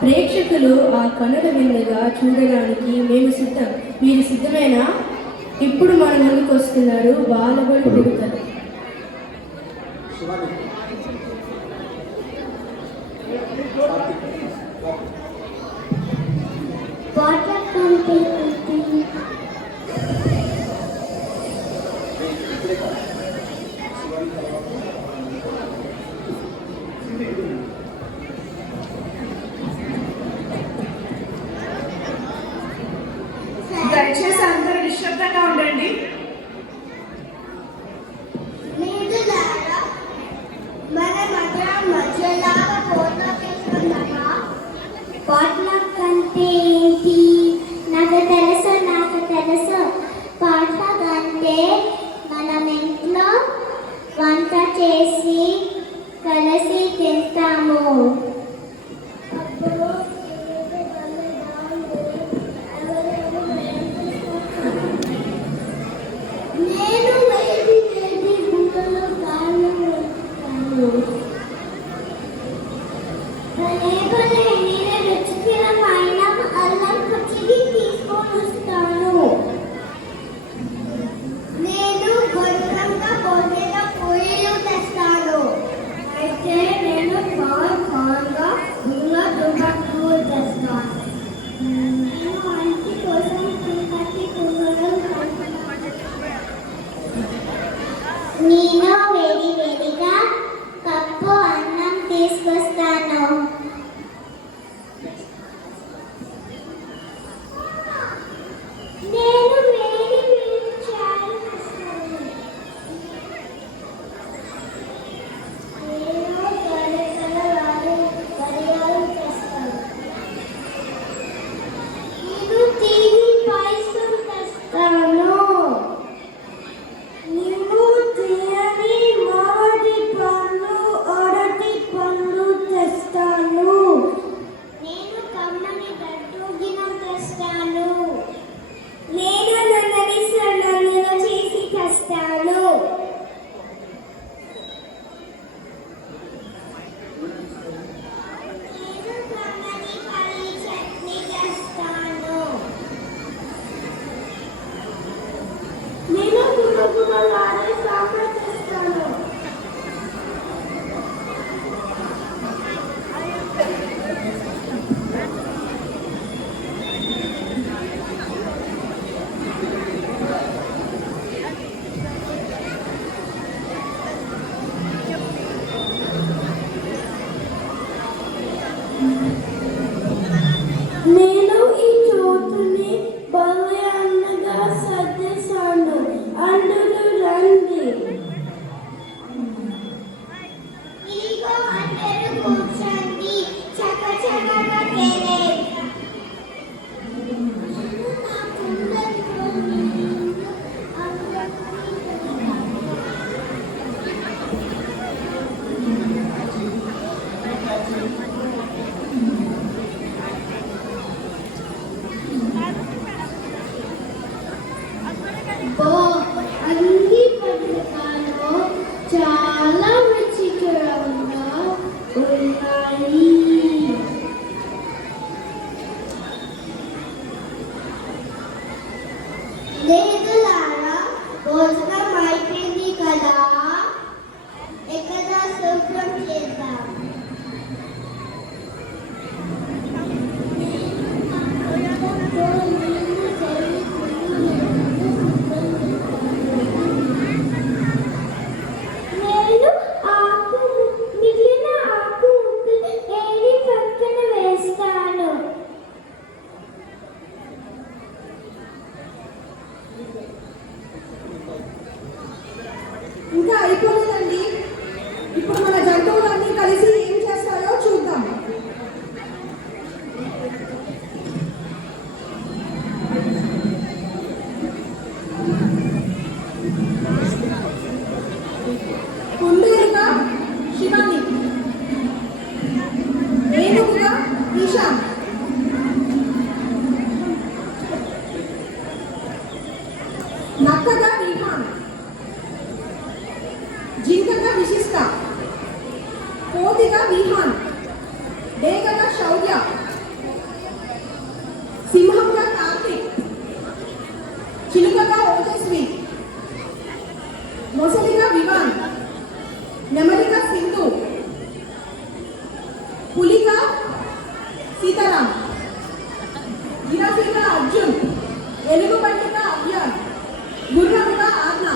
ప్రేక్షకులు ఆ కనుల విందుగా చూడడానికి మేము సిద్ధం. మీరు సిద్ధమేనా? ఇప్పుడు మన ముందుకు వస్తున్నారు బాలబడి గురుతలు. దయచేసి అందరూ నిశ్శబ్దంగా ఉండండి. పాట్లక్ అంటే ఏంటి? నాకు తెలుసు. పాట్లక్ అంటే మనం ఇంట్లో వంట చేసి కలిసి తింటాము. నేను వేడిగా కప్పు అన్నం తీసుకొస్తాను. నేను వేడి చాయ్ ఇస్తాను. నేను వడియాలు తెస్తాను. నేను తీపి పాయసం తెస్తాను. నేను ఈ చోటుని భలే అందంగా సర్దేశాను. అందరూ రండి. అన్ని పథకాలు చాలా రుచికరంగా ఉన్నాయి. లేదులారా, భోజనం అయిపోయింది కదా, ఎక్కడ శుభ్రం చేద్దాం. ఇంకా అయిపోలేదండి. ఇప్పుడు మన జంతువులన్నీ కలిసి ఏం చేస్తాయో చూద్దాం. కుందేలుగా శివాని, ఏనుగుగా నిషాంత్, నక్కగా రిహాన్, జింకగా విశిష్ట, కోతిగా విహాన్, డేగగా శౌర్య, సింహంగా కార్తీక్, చిలుకగా ఓజస్వి, మొసలిగా వివాన్, నెమలిగా సింధు, పులిగా సీతారాం, గిరాఫీగా అర్జున్, ఎలుగుబంటిగా అవ్యాన్, గుర్రముగా ఆజ్ఞ.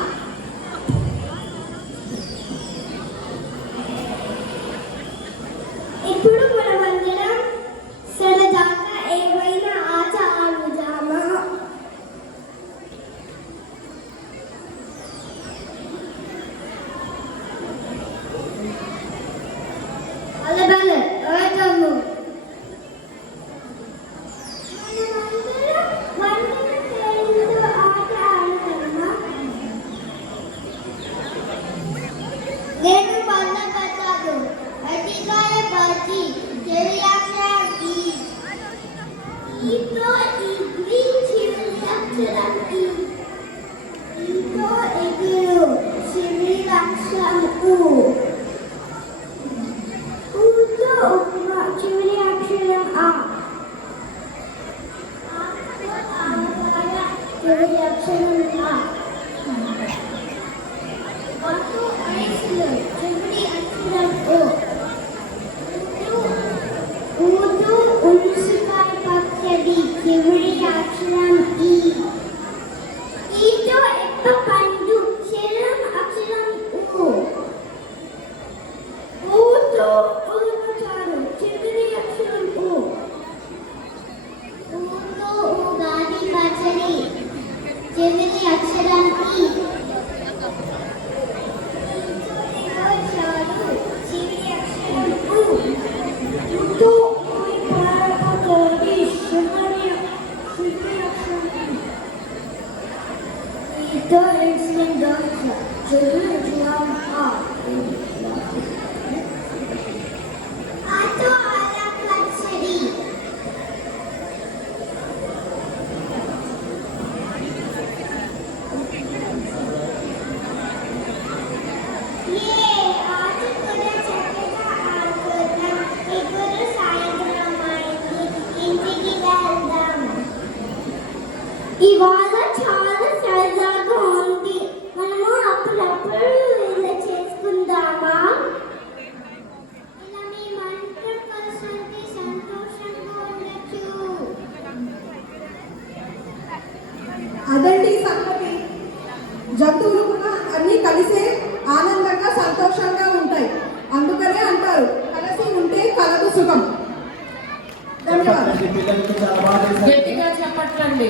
ఇప్పుడు మనమందరం సరదాగా ఏవైనా ఆట ఆడుదామా? అలబల ఆటము. మనమందరం వందల ఆట ఆడుదామా? నేను పళ్ళ కట్టాను. అధికార పార్టీ చెరియాక్షరానికి ఈతో ఇగ్రీ చెరియాక్షరానికి ఈతో ఎగురు చెరియాక్షరకు ఊతో ఉప్మా చెరియాక్షరం ఆ ఆతో ఆహార చెరియాక్షరం ఆ ఆతో ఐస్లు చెరియాక్షరం ఓ ఊదు ఉల్సుకాయ పచ్చడి చివరి అక్షరం ఈ. ఈతో ఎప్ప పండు శరం అక్షరం ఊ. ఊతో ఉలవచారు చివరి అక్షరం ఊ. ఊతో ఉగాది పచ్చడి చివరి అక్షరం ఈ. ఉలవచారు చివరి అక్షరం ఊ. ఊతో Ito excellent dancer. Ato ala patsari. Yay! Ato kuda chakka aadudam. Ikuru సాయంత్రం అయింది. ఇంటికి వెళ్దాం. ఇవాళ చాలా సరదాగా ఉంది. మనము అప్పుడప్పుడు ఇలా చేసుకుందామా? ఇలా మీ మనసు కలిసి సంతోషంగా ఉండొచ్చు. అదండి సంగతి. జంతువులు కూడా అన్నీ కలిసే ఆనందంగా సంతోషంగా ఉంటాయి. అందుకనే అంటారు కలిసి ఉంటే కలదు సుఖం. ధన్యవాదాలు. గట్టిగా చెప్పట్లండి.